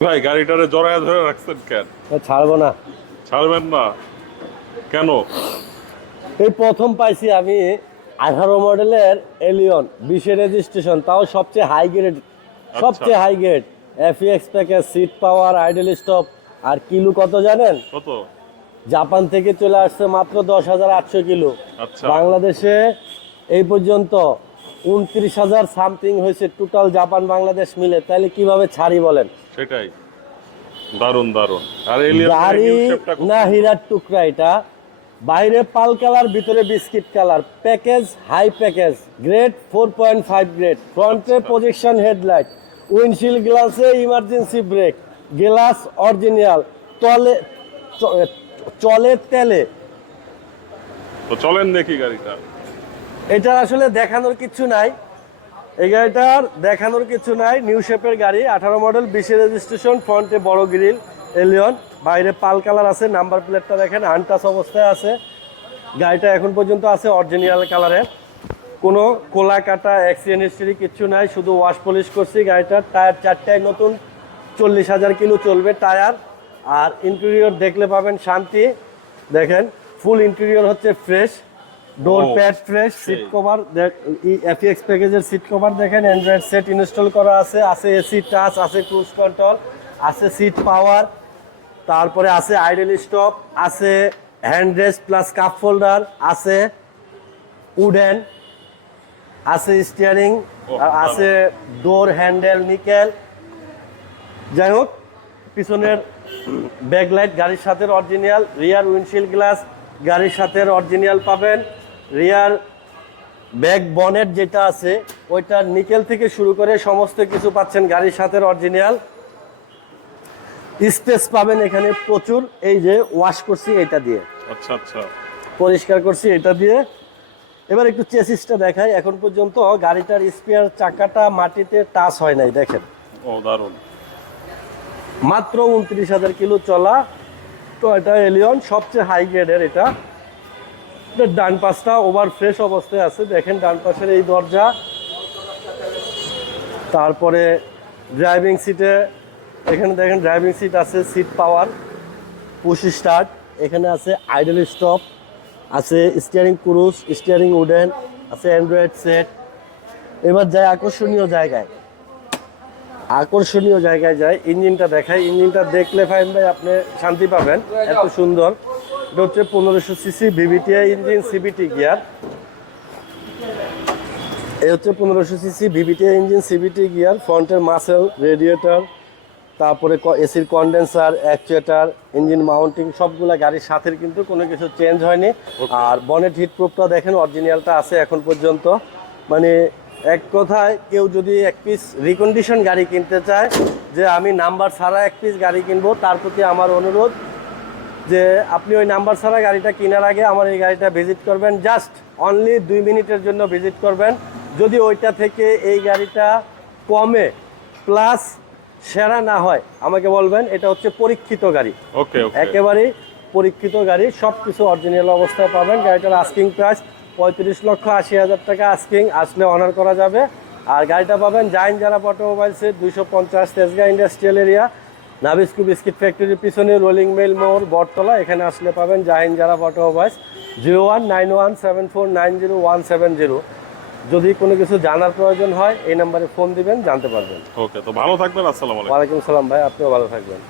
ভাই গাড়িটারে জড়ায় ধরে রাখছেন কেন? ছাড়বো না। ছাড়বেন না? কেন? এই প্রথম পাইছি আমি আঠারো মডেলের এলিয়ন বিশে রেজিস্ট্রেশন তাও সবচেয়ে হাই গ্রেড সবচেয়ে high grade FX package seat power idle stop আর কিলো কত জানেন? কত? জাপান থেকে চলে আসছে মাত্র দশ হাজার আটশো কিলো। আচ্ছা। বাংলাদেশে এই পর্যন্ত উনত্রিশ হাজার সামথিং হয়েছে টোটাল জাপান বাংলাদেশ মিলে। তাহলে কীভাবে ছাড়ি বলেন? সেটাই। দারুণ দারুণ আর না হীরার টুকরা এটা। বাইরে পাল কালার ভিতরে biscuit colour. Package high package. Grade four point five grade ফ্রন্টে প্রজেকশন হেডলাইট উইন্ডশিল্ড গ্লাসে ইমার্জেন্সি ব্রেক গ্লাস অরিজিনাল তলে চলে তেলে। তো চলেন দেখি গাড়িটা। এটার আসলে দেখানোর কিছু নাই। এই গাড়িটার দেখানোর কিছু নাই। নিউ শেপের গাড়ি, আঠারো মডেল বিশে রেজিস্ট্রেশন ফ্রন্টে বড় গ্রিল এলিয়ন বাইরে পাল কালার আছে নাম্বার প্লেটটা দেখেন আনটাস অবস্থায় আছে। গাড়িটা এখন পর্যন্ত আছে অরিজিনাল কালারের কোনো কোলা কাটা অ্যাক্সিডেন্ট হিস্ট্রি কিচ্ছু নাই, শুধু ওয়াশ পলিশ করছি। গাড়িটার টায়ার চারটায় নতুন, চল্লিশ হাজার কিলো চলবে টায়ার আর ইন্টেরিয়র দেখলে পাবেন শান্তি। দেখেন ফুল ইন্টেরিয়র হচ্ছে fresh door pad fresh seat. Cover FX প্যাকেজের সিট কভার দেখেন অ্যান্ড্রয়েড সেট ইনস্টল করা আছে আছে এসি টাচ আছে ক্রুজ কন্ট্রোল আছে সিট পাওয়ার তারপরে আছে আইডেল স্টপ আছে hand rest plus cup holder আছে উডেন আছে স্টিয়ারিং Oh, আছে ডোর হ্যান্ডেল নিকেল যাই হোক পিছনের ব্যাকলাইট গাড়ির সাথে অরিজিনাল রিয়ার উইন্ডশিল্ড গ্লাস গাড়ির সাথে অরিজিনাল পাবেন। রিয়ার ব্যাক বনেট যেটা আছে ওইটার নিকেল থেকে শুরু করে সমস্ত কিছু পাচ্ছেন গাড়ির সাথে অরিজিনাল স্পেস পাবেন এখানে প্রচুর এই যে ওয়াশ করছি এটা দিয়ে। আচ্ছা আচ্ছা। পরিষ্কার করছি এটা দিয়ে। এবার একটু চেসিসটা দেখাই এখন পর্যন্ত গাড়িটার স্পেয়ার চাকাটা মাটিতে টাচ হয় নাই দেখেন। ও দারুণ মাত্র উনত্রিশ হাজার কিলো চলা টয়টা এলিয়ন সবচেয়ে হাই গ্রেডের এটা। ডান পাশটা ওভার ফ্রেশ অবস্থায় আছে, দেখেন ডান পাশের এই দরজা। তারপরে ড্রাইভিং সিটে, এখানে দেখেন ড্রাইভিং সিট আছে, সিট পাওয়ার পুশ স্টার্ট, এখানে আছে আইডল স্টপ, আছে স্টিয়ারিং ক্রুজ, স্টিয়ারিং উডেন, আছে অ্যান্ড্রয়েড সেট। এবার যায় আকর্ষণীয় জায়গায়। আকর্ষণীয় জায়গায় যায় ইঞ্জিনটা দেখায় ইঞ্জিনটা দেখলে ফাইন ভাই আপনি শান্তি পাবেন, এত সুন্দর। এটা হচ্ছে পনেরোশো CC VVTI engine CVT gear. এই হচ্ছে পনেরোশো CC VVTI engine CVT gear ফ্রন্টের মাসেল রেডিয়েটর তারপরে এসির কন্ডেন্সার অ্যাকচুয়েটার ইঞ্জিন মাউন্টিং সবগুলা গাড়ির সাথে কিন্তু কোনো কিছু চেঞ্জ হয়নি। আর বনেট হিট প্রুফটা দেখেন অরিজিনালটা আছে এখন পর্যন্ত। মানে এক কথায় কেউ যদি এক পিস রিকন্ডিশন গাড়ি কিনতে চায় যে আমি নাম্বার ছাড়া এক পিস গাড়ি কিনবো তার প্রতি আমার অনুরোধ যে আপনি ওই নাম্বার ছাড়া গাড়িটা কেনার আগে আমার এই গাড়িটা ভিজিট করবেন। জাস্ট অনলি দুই মিনিটের জন্য ভিজিট করবেন। যদি ওইটা থেকে এই গাড়িটা কমে প্লাস সেরা না হয় আমাকে বলবেন এটা হচ্ছে পরীক্ষিত গাড়ি। ওকে একেবারেই পরীক্ষিত গাড়ি সব কিছু অরিজিনাল অবস্থায় পাবেন। গাড়িটার আস্কিং প্রাইস পঁয়ত্রিশ লক্ষ আশি হাজার টাকা আস্কিং আসলে অনার করা যাবে। আর গাড়িটা পাবেন জাইন যারা অটোমোবাইলসের দুইশো পঞ্চাশ Tejgaon industrial area Nabisco biscuit ফ্যাক্টরির পিছনে রোলিং মেল মোড় বটতলা। এখানে আসলে পাবেন জাহিন যারা automobiles zero one nine one seven four nine zero one seven zero. যদি কোনো কিছু জানার প্রয়োজন হয় এই নাম্বারে ফোন দিবেন জানতে পারবেন। ওকে তো ভালো থাকবেন আসসালামু আলাইকুম। ওয়ালাইকুম সালাম ভাই আপনিও ভালো থাকবেন।